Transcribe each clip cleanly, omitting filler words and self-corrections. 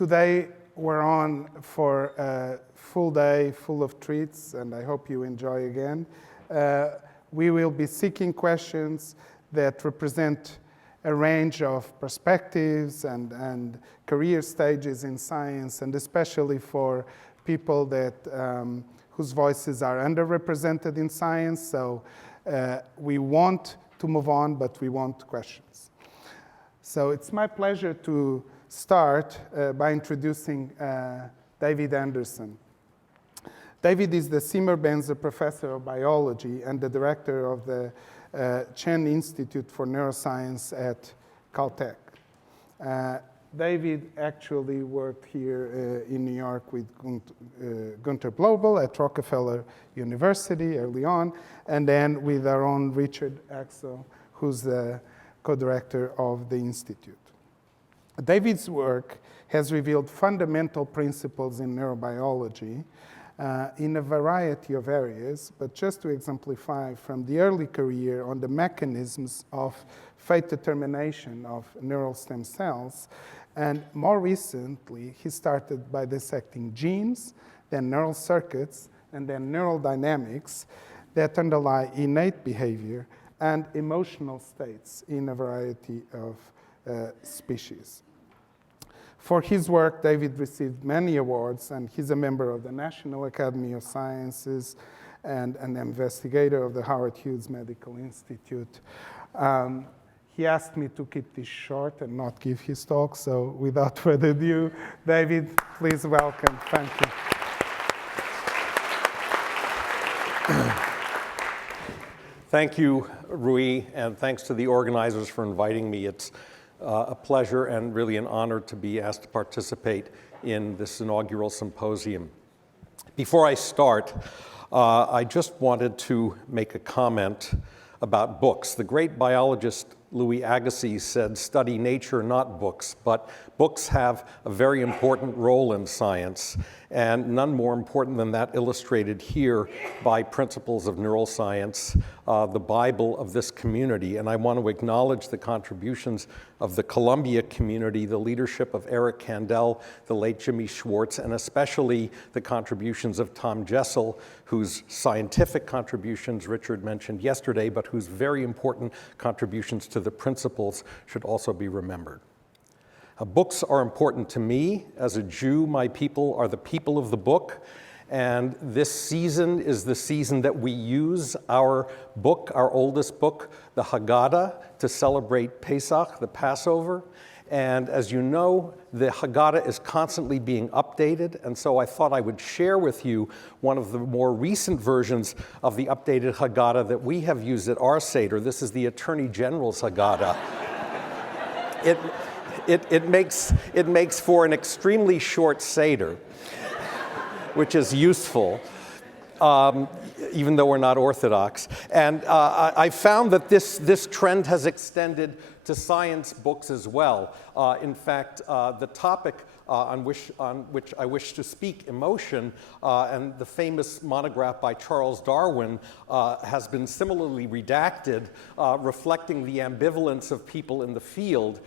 Today we're on for a full day full of treats, and I hope you enjoy again. We will be seeking questions that represent a range of perspectives and career stages in science, and especially for people that whose voices are underrepresented in science. So we want to move on, but we want questions. So it's my pleasure to start by introducing David Anderson. David is the Seymour Benzer Professor of Biology and the Director of the Chen Institute for Neuroscience at Caltech. David actually worked here in New York with Gunther Blobel at Rockefeller University early on, and then with our own Richard Axel, who's the co-director of the Institute. David's work has revealed fundamental principles in neurobiology in a variety of areas, but just to exemplify from the early career on the mechanisms of fate determination of neural stem cells. And more recently, he started by dissecting genes, then neural circuits, and then neural dynamics that underlie innate behavior and emotional states in a variety of species. For his work, David received many awards, and he's a member of the National Academy of Sciences and an investigator of the Howard Hughes Medical Institute. He asked me to keep this short and not give his talk, so without further ado, David, please welcome. Thank you. Thank you, Rui, and thanks to the organizers for inviting me. It's a pleasure and really an honor to be asked to participate in this inaugural symposium. Before I start, I just wanted to make a comment about books. The great biologist Louis Agassiz said, "Study nature, not books," but books have a very important role in science, and none more important than that illustrated here by Principles of Neuroscience, the Bible of this community. And I want to acknowledge the contributions of the Columbia community, the leadership of Eric Kandel, the late Jimmy Schwartz, and especially the contributions of Tom Jessel, whose scientific contributions Richard mentioned yesterday, but whose very important contributions to the principles should also be remembered. Books are important to me. As a Jew, my people are the people of the book. And this season is the season that we use our book, our oldest book, the Haggadah, to celebrate Pesach, the Passover. And as you know, the Haggadah is constantly being updated. And so I thought I would share with you one of the more recent versions of the updated Haggadah that we have used at our Seder. This is the Attorney General's Haggadah. It makes for an extremely short Seder, which is useful, even though we're not Orthodox. And I found that this trend has extended to science books as well. In fact, the topic on which I wish to speak, emotion, and the famous monograph by Charles Darwin has been similarly redacted, reflecting the ambivalence of people in the field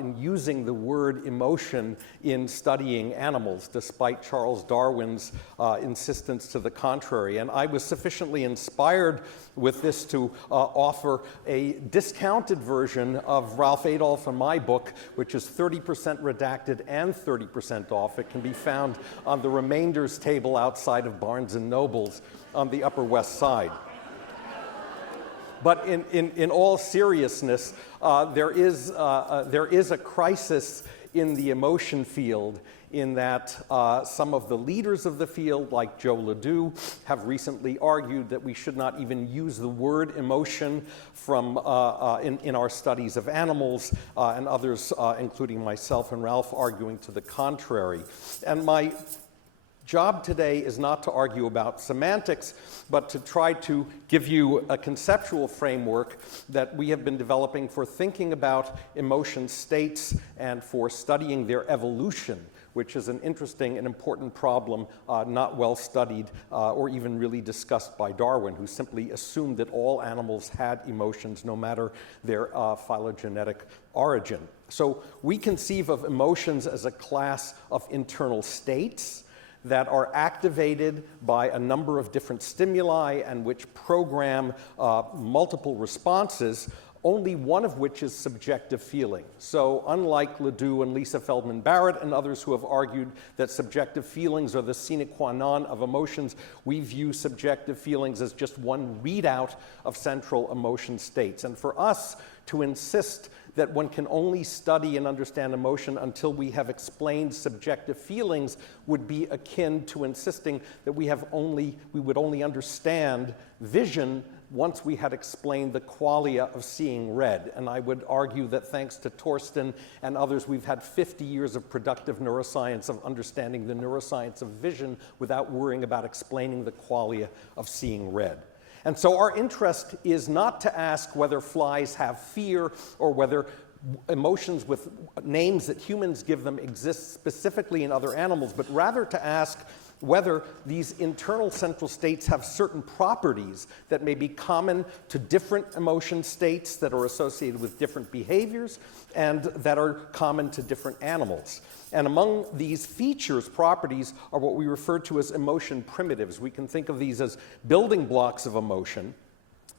in using the word emotion in studying animals, despite Charles Darwin's insistence to the contrary. And I was sufficiently inspired with this to offer a discounted version of Ralph Adolph and my book, which is 30% redacted and 30% off. It can be found on the remainders table outside of Barnes & Noble's on the Upper West Side. But in all seriousness, there is a crisis in the emotion field in that some of the leaders of the field, like Joe Ledoux, have recently argued that we should not even use the word emotion from, in our studies of animals, and others, including myself and Ralph, arguing to the contrary. And my job today is not to argue about semantics, but to try to give you a conceptual framework that we have been developing for thinking about emotion states and for studying their evolution, which is an interesting and important problem not well studied or even really discussed by Darwin, who simply assumed that all animals had emotions no matter their phylogenetic origin. So we conceive of emotions as a class of internal states that are activated by a number of different stimuli and which program multiple responses, only one of which is subjective feeling. So unlike Ledoux and Lisa Feldman Barrett and others who have argued that subjective feelings are the sine qua non of emotions, we view subjective feelings as just one readout of central emotion states. And for us to insist that one can only study and understand emotion until we have explained subjective feelings would be akin to insisting that we would only understand vision once we had explained the qualia of seeing red. And I would argue that thanks to Torsten and others, we've had 50 years of productive neuroscience of understanding the neuroscience of vision without worrying about explaining the qualia of seeing red. And so our interest is not to ask whether flies have fear or whether emotions with names that humans give them exist specifically in other animals, but rather to ask whether these internal central states have certain properties that may be common to different emotion states that are associated with different behaviors and that are common to different animals. And among these features, properties, are what we refer to as emotion primitives. We can think of these as building blocks of emotion,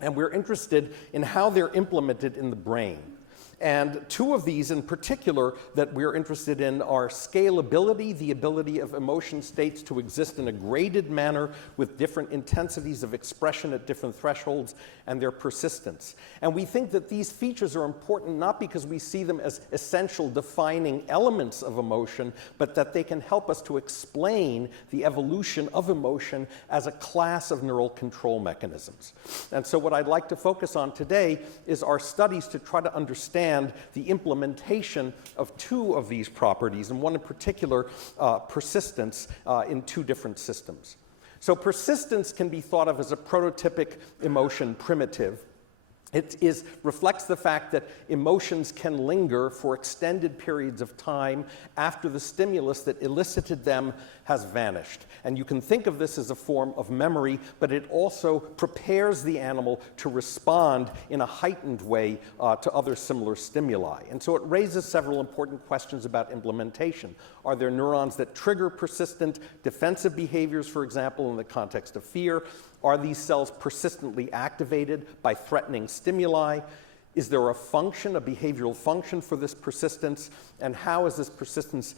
and we're interested in how they're implemented in the brain. And two of these in particular that we're interested in are scalability, the ability of emotion states to exist in a graded manner with different intensities of expression at different thresholds, and their persistence. And we think that these features are important not because we see them as essential defining elements of emotion, but that they can help us to explain the evolution of emotion as a class of neural control mechanisms. And so what I'd like to focus on today is our studies to try to understand the implementation of two of these properties, and one in particular, persistence, in two different systems. So persistence can be thought of as a prototypic emotion primitive. It reflects the fact that emotions can linger for extended periods of time after the stimulus that elicited them has vanished. And you can think of this as a form of memory, but it also prepares the animal to respond in a heightened way to other similar stimuli. And so it raises several important questions about implementation. Are there neurons that trigger persistent defensive behaviors, for example, in the context of fear? Are these cells persistently activated by threatening stimuli? Is there a function, a behavioral function for this persistence? And how is this persistence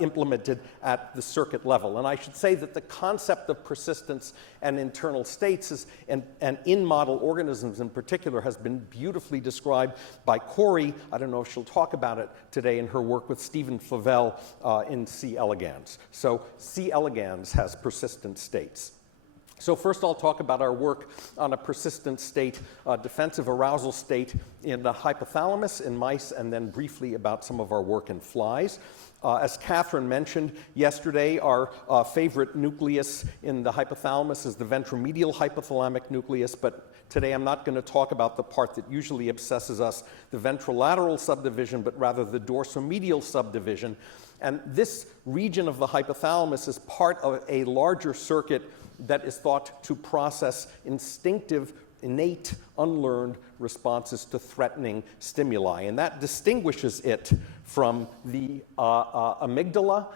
implemented at the circuit level? And I should say that the concept of persistence and internal states and in model organisms in particular has been beautifully described by Corey. I don't know if she'll talk about it today in her work with Stephen Flavel in C. elegans. So C. elegans has persistent states. So first I'll talk about our work on a persistent state, defensive arousal state in the hypothalamus in mice, and then briefly about some of our work in flies. As Catherine mentioned yesterday, our favorite nucleus in the hypothalamus is the ventromedial hypothalamic nucleus, but today I'm not going to talk about the part that usually obsesses us, the ventrolateral subdivision, but rather the dorsomedial subdivision. And this region of the hypothalamus is part of a larger circuit that is thought to process instinctive, innate, unlearned responses to threatening stimuli. And that distinguishes it from the amygdala,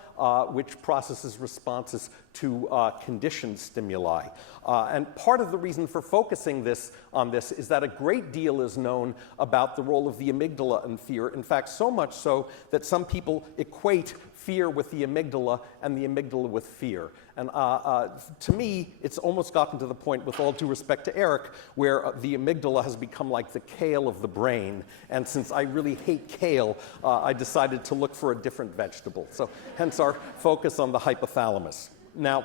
which processes responses to conditioned stimuli. And part of the reason for focusing on this is that a great deal is known about the role of the amygdala in fear. In fact, so much so that some people equate fear with the amygdala and the amygdala with fear. And to me, it's almost gotten to the point, with all due respect to Eric, where the amygdala has become like the kale of the brain. And since I really hate kale, I decided to look for a different vegetable. So hence our focus on the hypothalamus. Now,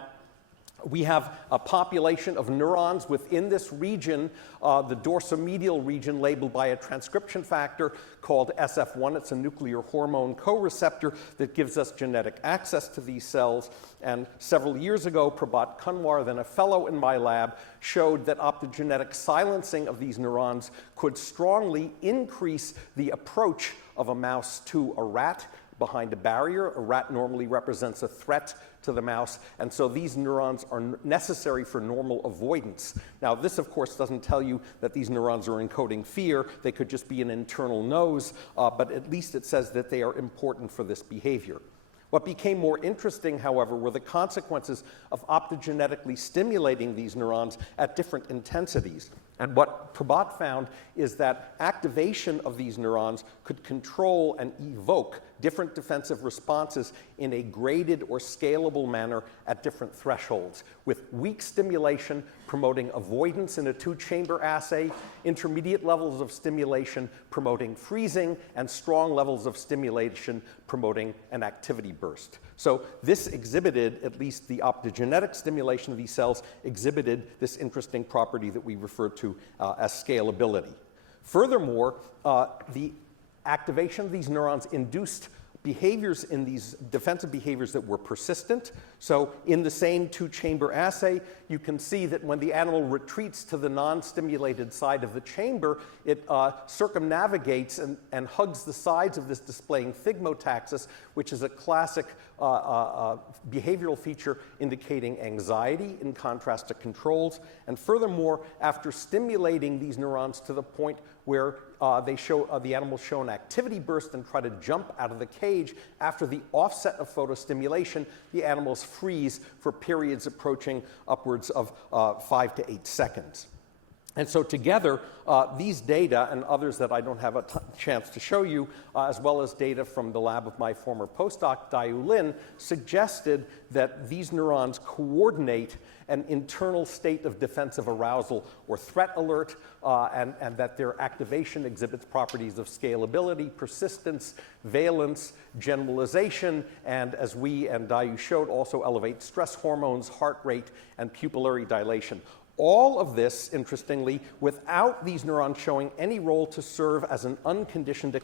We have a population of neurons within this region, the dorsomedial region labeled by a transcription factor called SF1. It's a nuclear hormone co-receptor that gives us genetic access to these cells. And several years ago, Prabhat Kunwar, then a fellow in my lab, showed that optogenetic silencing of these neurons could strongly increase the approach of a mouse to a rat behind a barrier. A rat normally represents a threat to the mouse, and so these neurons are necessary for normal avoidance. Now, this, of course, doesn't tell you that these neurons are encoding fear. They could just be an internal nose, but at least it says that they are important for this behavior. What became more interesting, however, were the consequences of optogenetically stimulating these neurons at different intensities. And what Prabhat found is that activation of these neurons could control and evoke different defensive responses in a graded or scalable manner at different thresholds, with weak stimulation promoting avoidance in a two-chamber assay, intermediate levels of stimulation promoting freezing, and strong levels of stimulation promoting an activity burst. So this exhibited, at least the optogenetic stimulation of these cells, exhibited this interesting property that we refer to as scalability. Furthermore, the activation of these neurons induced behaviors in these defensive behaviors that were persistent. So in the same two-chamber assay, you can see that when the animal retreats to the non-stimulated side of the chamber, it circumnavigates and hugs the sides of this displaying thigmotaxis, which is a classic behavioral feature indicating anxiety in contrast to controls. And furthermore, after stimulating these neurons to the point where the animals show an activity burst and try to jump out of the cage, after the offset of photostimulation, the animals freeze for periods approaching upwards of 5 to 8 seconds. And so together, these data and others that I don't have a chance to show you, as well as data from the lab of my former postdoc, Dayu Lin, suggested that these neurons coordinate an internal state of defensive arousal or threat alert, and that their activation exhibits properties of scalability, persistence, valence, generalization, and as we and Dayu showed, also elevate stress hormones, heart rate, and pupillary dilation. All of this, interestingly, without these neurons showing any role to serve as an unconditioned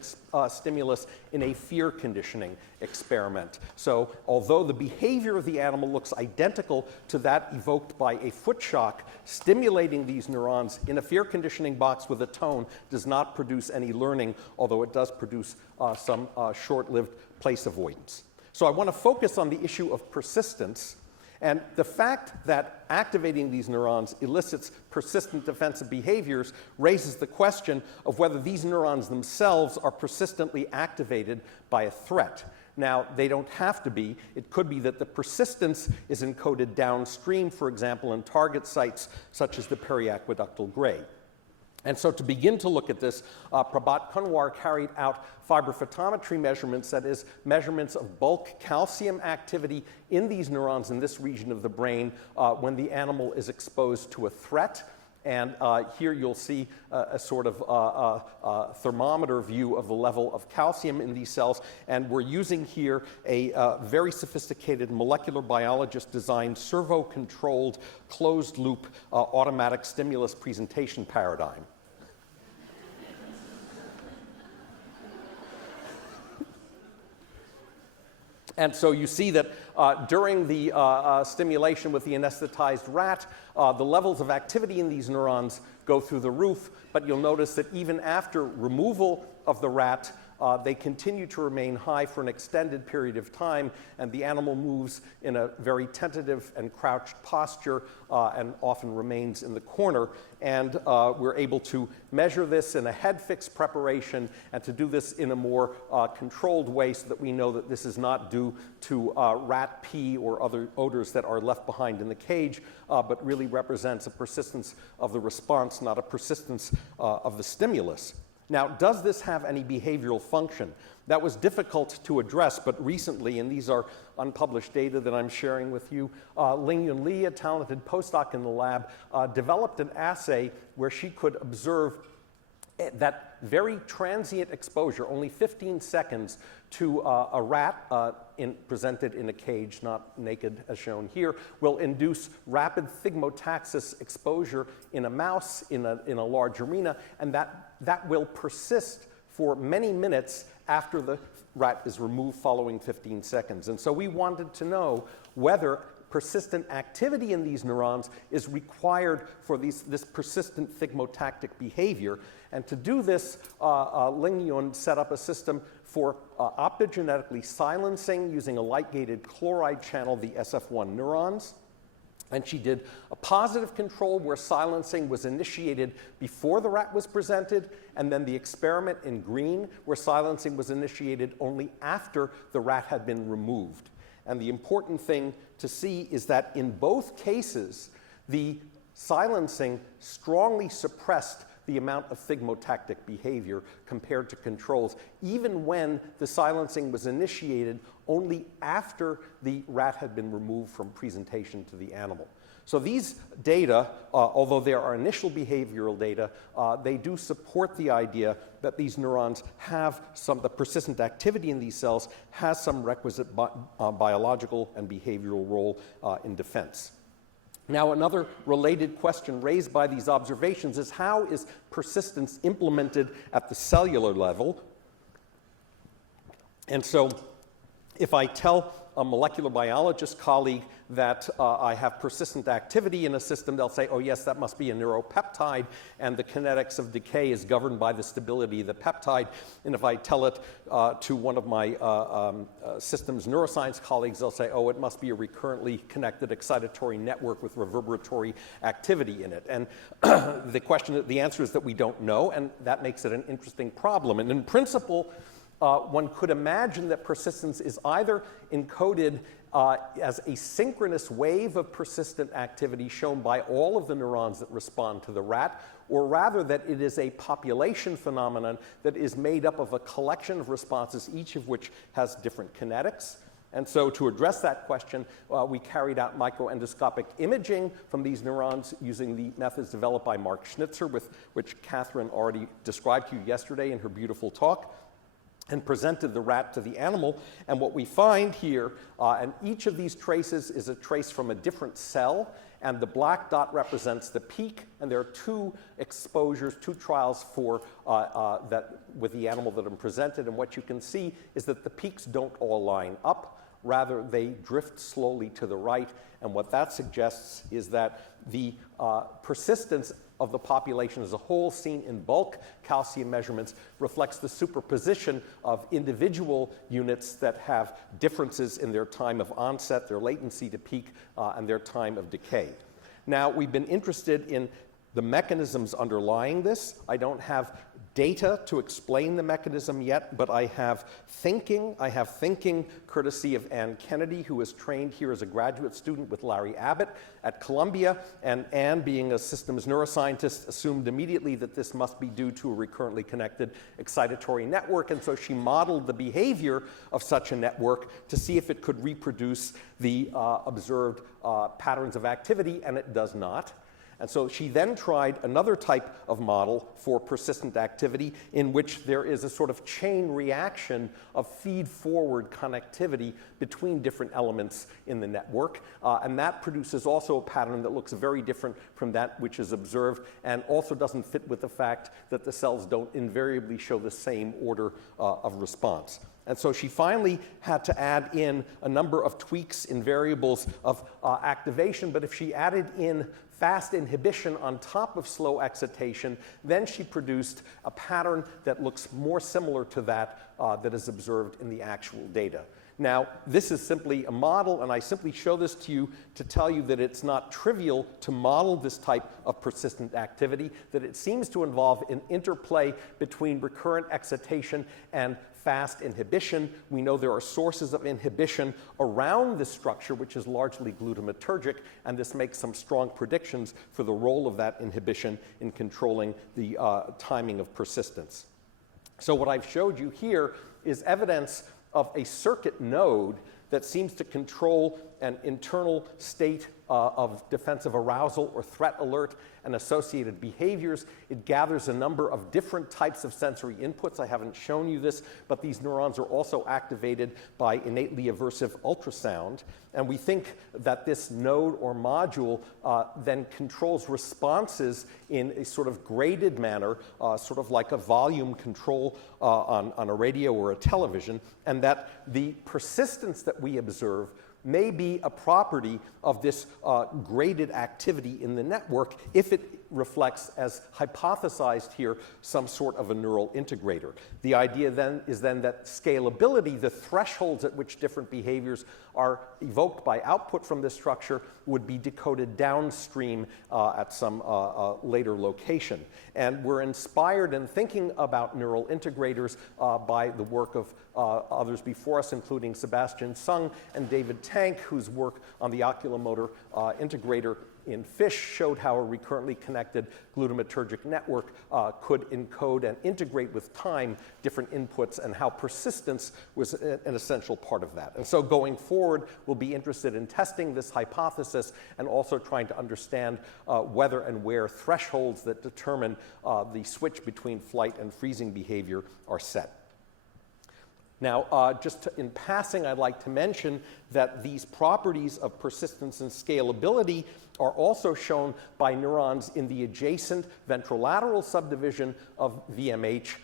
stimulus in a fear conditioning experiment. So although the behavior of the animal looks identical to that evoked by a foot shock, stimulating these neurons in a fear conditioning box with a tone does not produce any learning, although it does produce some short-lived place avoidance. So I want to focus on the issue of persistence. And the fact that activating these neurons elicits persistent defensive behaviors raises the question of whether these neurons themselves are persistently activated by a threat. Now, they don't have to be. It could be that the persistence is encoded downstream, for example, in target sites such as the periaqueductal gray. And so to begin to look at this, Prabhat Kunwar carried out fiber photometry measurements, that is, measurements of bulk calcium activity in these neurons in this region of the brain when the animal is exposed to a threat. And here you'll see a sort of thermometer view of the level of calcium in these cells. And we're using here a very sophisticated molecular biologist-designed servo-controlled closed-loop automatic stimulus presentation paradigm. And so you see that during the stimulation with the anesthetized rat, the levels of activity in these neurons go through the roof, but you'll notice that even after removal of the rat, they continue to remain high for an extended period of time, and the animal moves in a very tentative and crouched posture and often remains in the corner. And we're able to measure this in a head fix preparation and to do this in a more controlled way so that we know that this is not due to rat pee or other odors that are left behind in the cage, but really represents a persistence of the response, not a persistence of the stimulus. Now, does this have any behavioral function? That was difficult to address, but recently, and these are unpublished data that I'm sharing with you, Lingyun Li, a talented postdoc in the lab, developed an assay where she could observe that very transient exposure, only 15 seconds, to a rat presented in a cage, not naked as shown here, will induce rapid thigmotaxis exposure in a mouse in a large arena, and that will persist for many minutes after the rat is removed following 15 seconds. And so we wanted to know whether persistent activity in these neurons is required for this persistent thigmotactic behavior. And to do this, Ling Yun set up a system for optogenetically silencing using a light-gated chloride channel the SF1 neurons. And she did a positive control where silencing was initiated before the rat was presented, and then the experiment in green where silencing was initiated only after the rat had been removed. And the important thing to see is that in both cases, the silencing strongly suppressed the amount of thigmotactic behavior compared to controls, even when the silencing was initiated only after the rat had been removed from presentation to the animal. So these data, although they are initial behavioral data, they do support the idea that these neurons have the persistent activity in these cells has some requisite biological and behavioral role in defense. Now, another related question raised by these observations is how is persistence implemented at the cellular level? And so if I tell a molecular biologist colleague that I have persistent activity in a system, they'll say, oh yes, that must be a neuropeptide, and the kinetics of decay is governed by the stability of the peptide. And if I tell it to one of my systems neuroscience colleagues, they'll say, oh, it must be a recurrently connected excitatory network with reverberatory activity in it. And the answer is that we don't know, and that makes it an interesting problem. And in principle, one could imagine that persistence is either encoded as a synchronous wave of persistent activity shown by all of the neurons that respond to the rat, or rather that it is a population phenomenon that is made up of a collection of responses, each of which has different kinetics. And so to address that question, we carried out microendoscopic imaging from these neurons using the methods developed by Mark Schnitzer, which Catherine already described to you yesterday in her beautiful talk, and presented the rat to the animal. And what we find here, and each of these traces is a trace from a different cell, and the black dot represents the peak, and there are two exposures, two trials for that with the animal that I'm presented, and what you can see is that the peaks don't all line up, rather they drift slowly to the right, and what that suggests is that the persistence of the population as a whole, seen in bulk calcium measurements, reflects the superposition of individual units that have differences in their time of onset, their latency to peak, and their time of decay. Now, we've been interested in the mechanisms underlying this. I don't have data to explain the mechanism yet, but I have thinking. I have thinking courtesy of Ann Kennedy, who was trained here as a graduate student with Larry Abbott at Columbia. And Ann, being a systems neuroscientist, assumed immediately that this must be due to a recurrently connected excitatory network. And so she modeled the behavior of such a network to see if it could reproduce the observed patterns of activity, and it does not. And so she then tried another type of model for persistent activity in which there is a sort of chain reaction of feed-forward connectivity between different elements in the network. And that produces also a pattern that looks very different from that which is observed, and also doesn't fit with the fact that the cells don't invariably show the same order of response. And so she finally had to add in a number of tweaks in variables of activation, but if she added in fast inhibition on top of slow excitation, then she produced a pattern that looks more similar to that that is observed in the actual data. Now, this is simply a model, and I simply show this to you to tell you that it's not trivial to model this type of persistent activity, that it seems to involve an interplay between recurrent excitation and fast inhibition. We know there are sources of inhibition around this structure, which is largely glutamatergic, and this makes some strong predictions for the role of that inhibition in controlling the timing of persistence. So what I've showed you here is evidence of a circuit node that seems to control an internal state of defensive arousal or threat alert and associated behaviors. It gathers a number of different types of sensory inputs. I haven't shown you this, but these neurons are also activated by innately aversive ultrasound. And we think that this node or module then controls responses in a sort of graded manner, sort of like a volume control on a radio or a television, and that the persistence that we observe may be a property of this graded activity in the network if it reflects, as hypothesized here, some sort of a neural integrator. The idea then is that scalability, the thresholds at which different behaviors are evoked by output from this structure, would be decoded downstream at some later location. And we're inspired in thinking about neural integrators by the work of others before us, including Sebastian Sung and David Tank, whose work on the oculomotor integrator in fish showed how a recurrently connected glutamatergic network could encode and integrate with time different inputs, and how persistence was an essential part of that. And so going forward, we'll be interested in testing this hypothesis and also trying to understand whether and where thresholds that determine the switch between flight and freezing behavior are set. Now, in passing, I'd like to mention that these properties of persistence and scalability are also shown by neurons in the adjacent ventrolateral subdivision of VMH,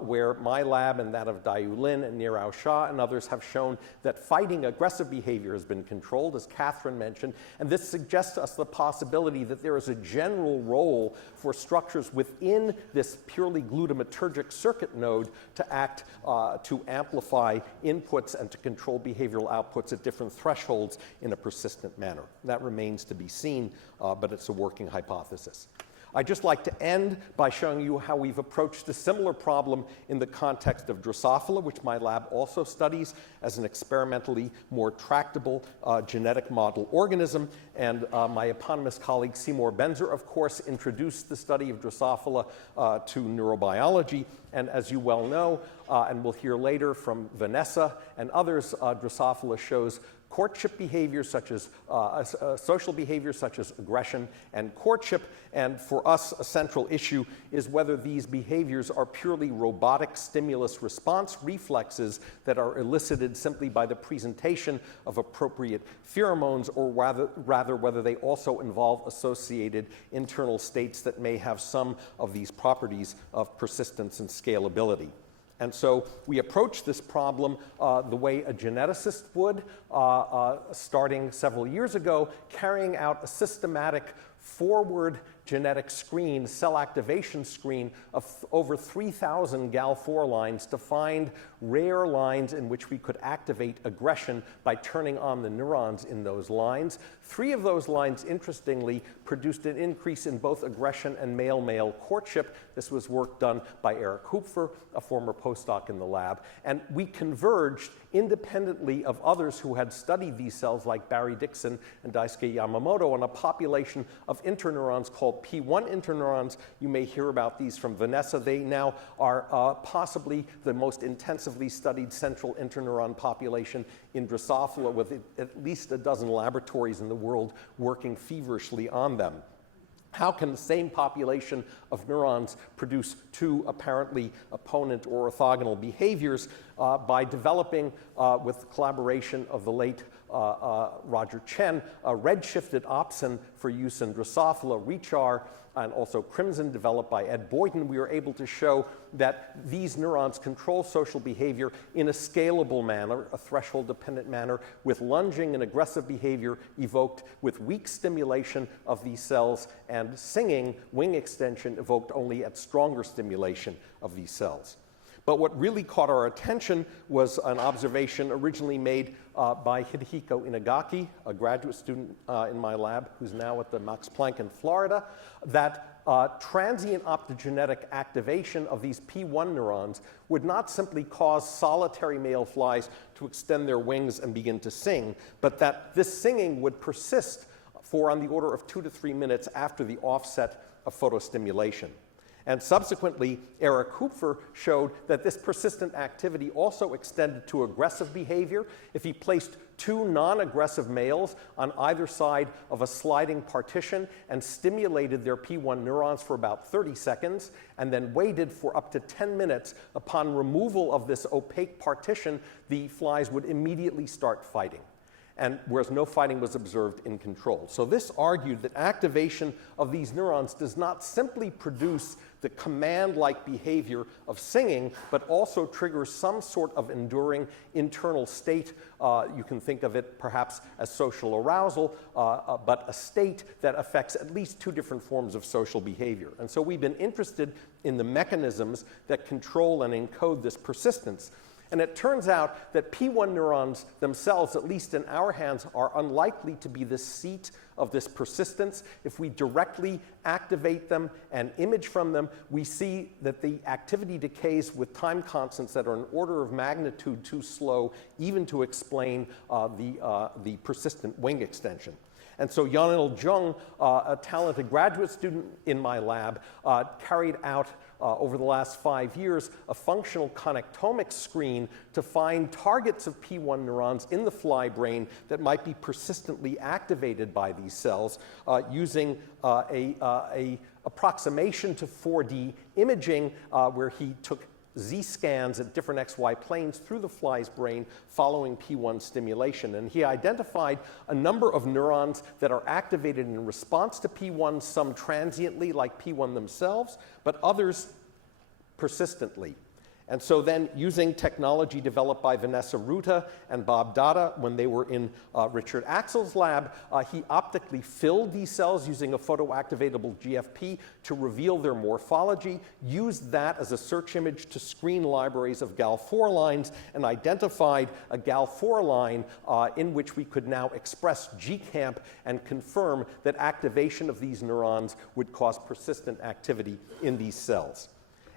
where my lab and that of Dayu Lin and Nirao Shah and others have shown that fighting aggressive behavior has been controlled, as Catherine mentioned, and this suggests to us the possibility that there is a general role for structures within this purely glutamatergic circuit node to act to amplify inputs and to control behavioral outputs at different thresholds in a persistent manner. That remains to be seen, but it's a working hypothesis. I'd just like to end by showing you how we've approached a similar problem in the context of Drosophila, which my lab also studies as an experimentally more tractable genetic model organism. And my eponymous colleague Seymour Benzer, of course, introduced the study of Drosophila to neurobiology. And as you well know, and we'll hear later from Vanessa and others, Drosophila shows courtship behaviors such as social behaviors such as aggression and courtship. And for us, a central issue is whether these behaviors are purely robotic stimulus response reflexes that are elicited simply by the presentation of appropriate pheromones, or rather whether they also involve associated internal states that may have some of these properties of persistence and scalability. And so we approach this problem the way a geneticist would, starting several years ago, carrying out a systematic forward genetic screen, cell activation screen of over 3,000 GAL4 lines to find rare lines in which we could activate aggression by turning on the neurons in those lines. 3 of those lines, interestingly, produced an increase in both aggression and male-male courtship. This was work done by Eric Hupfer, a former postdoc in the lab. And we converged independently of others who had studied these cells, like Barry Dixon and Daisuke Yamamoto, on a population of interneurons called P1 interneurons. You may hear about these from Vanessa. They now are possibly the most intensively studied central interneuron population in Drosophila, with at least a dozen laboratories in the world working feverishly on them. How can the same population of neurons produce 2 apparently opponent or orthogonal behaviors? By developing, with the collaboration of the late Roger Chen, a redshifted opsin for use in Drosophila, ReachR, and also Crimson, developed by Ed Boyden, we were able to show that these neurons control social behavior in a scalable manner, a threshold-dependent manner, with lunging and aggressive behavior evoked with weak stimulation of these cells, and singing, wing extension, evoked only at stronger stimulation of these cells. But what really caught our attention was an observation originally made by Hidehiko Inagaki, a graduate student in my lab who's now at the Max Planck in Florida, that transient optogenetic activation of these P1 neurons would not simply cause solitary male flies to extend their wings and begin to sing, but that this singing would persist for on the order of 2 to 3 minutes after the offset of photostimulation. And subsequently, Eric Hupfer showed that this persistent activity also extended to aggressive behavior. If he placed two non-aggressive males on either side of a sliding partition and stimulated their P1 neurons for about 30 seconds, and then waited for up to 10 minutes, upon removal of this opaque partition, the flies would immediately start fighting, and whereas no fighting was observed in control. So this argued that activation of these neurons does not simply produce the command-like behavior of singing, but also triggers some sort of enduring internal state. You can think of it perhaps as social arousal, but a state that affects at least two different forms of social behavior. And so we've been interested in the mechanisms that control and encode this persistence. And it turns out that P1 neurons themselves, at least in our hands, are unlikely to be the seat of this persistence. If we directly activate them and image from them, we see that the activity decays with time constants that are an order of magnitude too slow even to explain the persistent wing extension. And so Yanil Jung, a talented graduate student in my lab, carried out over the last 5 years a functional connectomic screen to find targets of P1 neurons in the fly brain that might be persistently activated by these cells using a approximation to 4D imaging where he took Z-scans at different XY planes through the fly's brain following P1 stimulation. And he identified a number of neurons that are activated in response to P1, some transiently like P1 themselves, but others persistently. And so then, using technology developed by Vanessa Ruta and Bob Dada when they were in Richard Axel's lab, he optically filled these cells using a photoactivatable GFP to reveal their morphology, used that as a search image to screen libraries of GAL4 lines, and identified a GAL4 line in which we could now express GCAMP and confirm that activation of these neurons would cause persistent activity in these cells.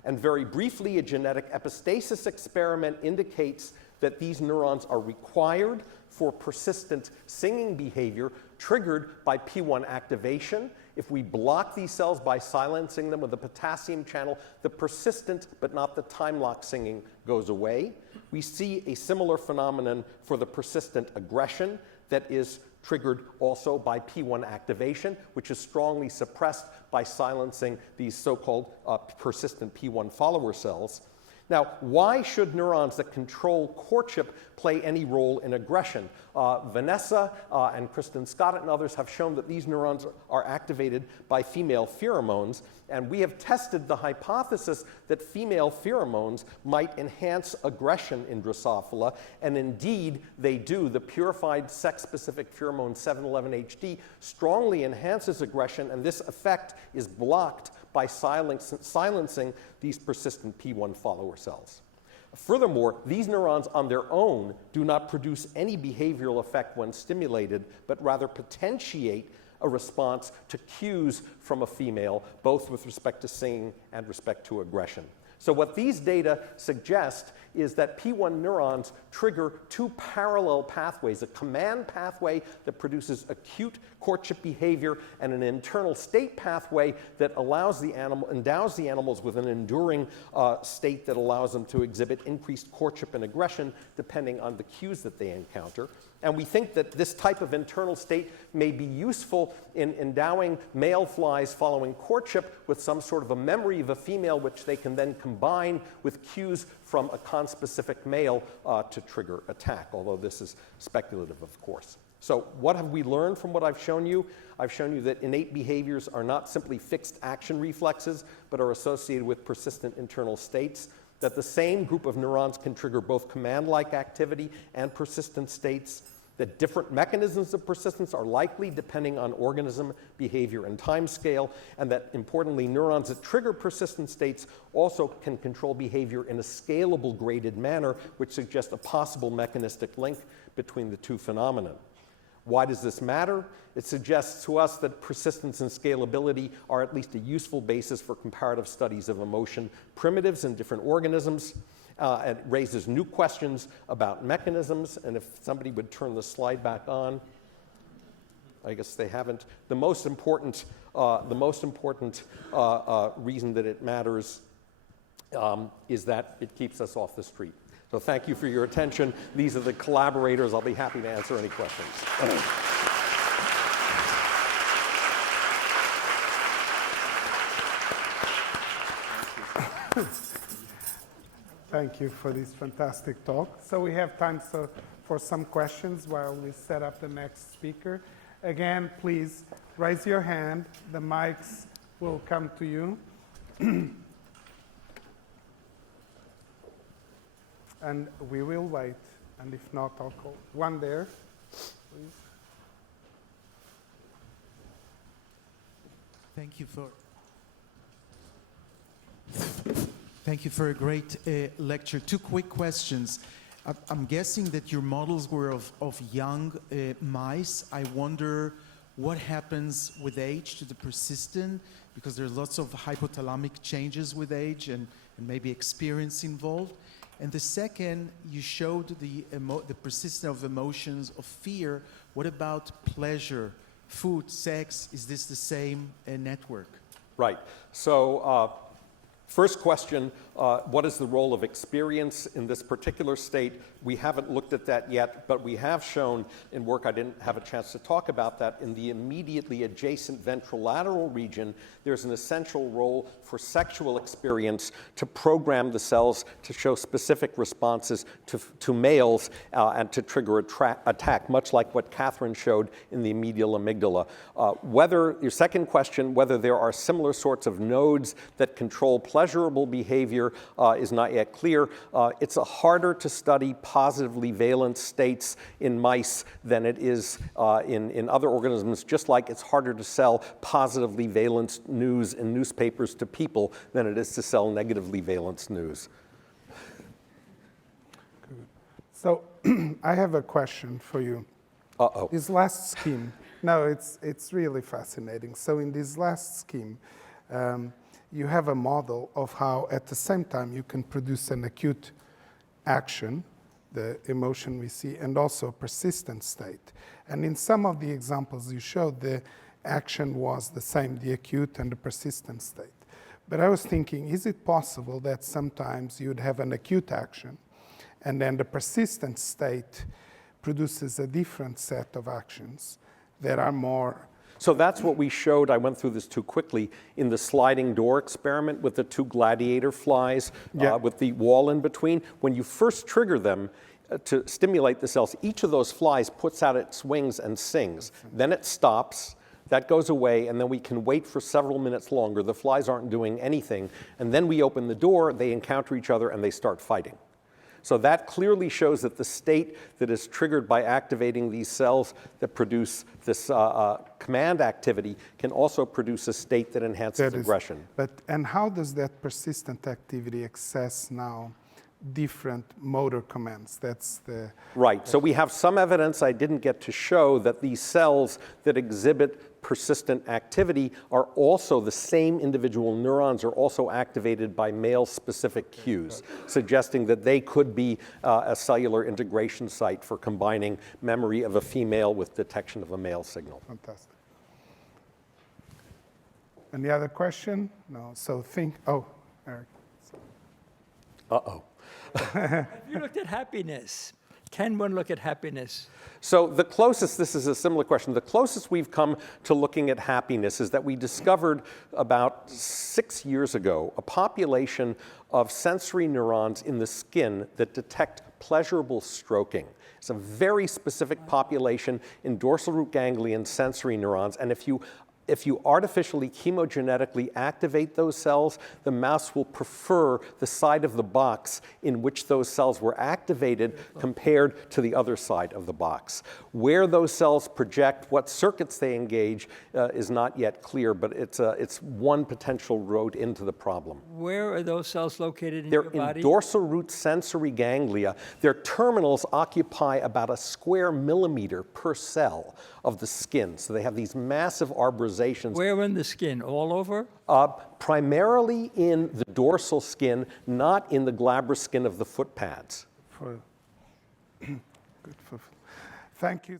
And very briefly, a genetic epistasis experiment indicates that these neurons are required for persistent singing behavior triggered by P1 activation. If we block these cells by silencing them with a potassium channel, the persistent but not the time-lock singing goes away. We see a similar phenomenon for the persistent aggression that is triggered also by P1 activation, which is strongly suppressed by silencing these so-called persistent P1 follower cells. Now, why should neurons that control courtship play any role in aggression? Vanessa and Kristen Scott and others have shown that these neurons are activated by female pheromones, and we have tested the hypothesis that female pheromones might enhance aggression in Drosophila, and indeed they do. The purified sex-specific pheromone 711HD strongly enhances aggression, and this effect is blocked by silencing these persistent P1 follower cells. Furthermore, these neurons on their own do not produce any behavioral effect when stimulated, but rather potentiate a response to cues from a female, both with respect to singing and respect to aggression. So what these data suggest is that P1 neurons trigger two parallel pathways, a command pathway that produces acute courtship behavior and an internal state pathway that endows the animals with an enduring state that allows them to exhibit increased courtship and aggression depending on the cues that they encounter. And we think that this type of internal state may be useful in endowing male flies following courtship with some sort of a memory of a female, which they can then combine with cues from a conspecific male to trigger attack, although this is speculative, of course. So what have we learned from what I've shown you? I've shown you that innate behaviors are not simply fixed action reflexes, but are associated with persistent internal states, that the same group of neurons can trigger both command-like activity and persistent states, that different mechanisms of persistence are likely depending on organism, behavior, and time scale, and that, importantly, neurons that trigger persistent states also can control behavior in a scalable, graded manner, which suggests a possible mechanistic link between the two phenomena. Why does this matter? It suggests to us that persistence and scalability are at least a useful basis for comparative studies of emotion primitives in different organisms. It raises new questions about mechanisms, and if somebody would turn the slide back on. I guess they haven't. The most important reason that it matters is that it keeps us off the street. So thank you for your attention. These are the collaborators. I'll be happy to answer any questions. Thank you for this fantastic talk. So we have time for some questions while we set up the next speaker. Again, please raise your hand. The mics will come to you. And we will wait. And if not, I'll call. One there, please. Thank you for a great lecture. Two quick questions. I'm guessing that your models were of young mice. I wonder what happens with age to the persistent, because there's lots of hypothalamic changes with age and maybe experience involved. And the second, you showed the persistence of emotions of fear. What about pleasure, food, sex? Is this the same network? Right. So first question, what is the role of experience in this particular state? We haven't looked at that yet, but we have shown in work, I didn't have a chance to talk about that, in the immediately adjacent ventrolateral region, there's an essential role for sexual experience to program the cells to show specific responses to males and to trigger attack, much like what Catherine showed in the medial amygdala. Your second question, whether there are similar sorts of nodes that control pleasurable behavior is not yet clear. It's harder to study positively valent states in mice than it is in other organisms, just like it's harder to sell positively valent news in newspapers to people than it is to sell negatively valent news. So I have a question for you. Uh-oh. This last scheme, no, it's really fascinating. So in this last scheme, you have a model of how at the same time you can produce an acute action, the emotion we see, and also a persistent state. And in some of the examples you showed, the action was the same, the acute and the persistent state. But I was thinking, is it possible that sometimes you'd have an acute action and then the persistent state produces a different set of actions that are more... So that's what we showed, I went through this too quickly, in the sliding door experiment with the two gladiator flies with the wall in between. When you first trigger them to stimulate the cells, each of those flies puts out its wings and sings. Then it stops, that goes away, and then we can wait for several minutes longer. The flies aren't doing anything. And then we open the door, they encounter each other, and they start fighting. So that clearly shows that the state that is triggered by activating these cells that produce this command activity can also produce a state that enhances aggression. And how does that persistent activity access now different motor commands? That's the... Right. So we have some evidence I didn't get to show that these cells that exhibit persistent activity are also, the same individual neurons are also activated by male-specific cues, suggesting that they could be a cellular integration site for combining memory of a female with detection of a male signal. Fantastic. Any other question? No. So Eric. Uh-oh. Have you looked at happiness? Can one look at happiness? So the closest, this is a similar question, the closest we've come to looking at happiness is that we discovered about 6 years ago a population of sensory neurons in the skin that detect pleasurable stroking. It's a very specific population in dorsal root ganglion sensory neurons, and if you artificially chemogenetically activate those cells, the mouse will prefer the side of the box in which those cells were activated compared to the other side of the box. Where those cells project, what circuits they engage is not yet clear, but it's one potential road into the problem. Where are those cells located in your body? They're in dorsal root sensory ganglia. Their terminals occupy about a square millimeter per cell of the skin. So they have these massive arborizations. Where in the skin? All over? Primarily in the dorsal skin, not in the glabrous skin of the foot pads. Thank you.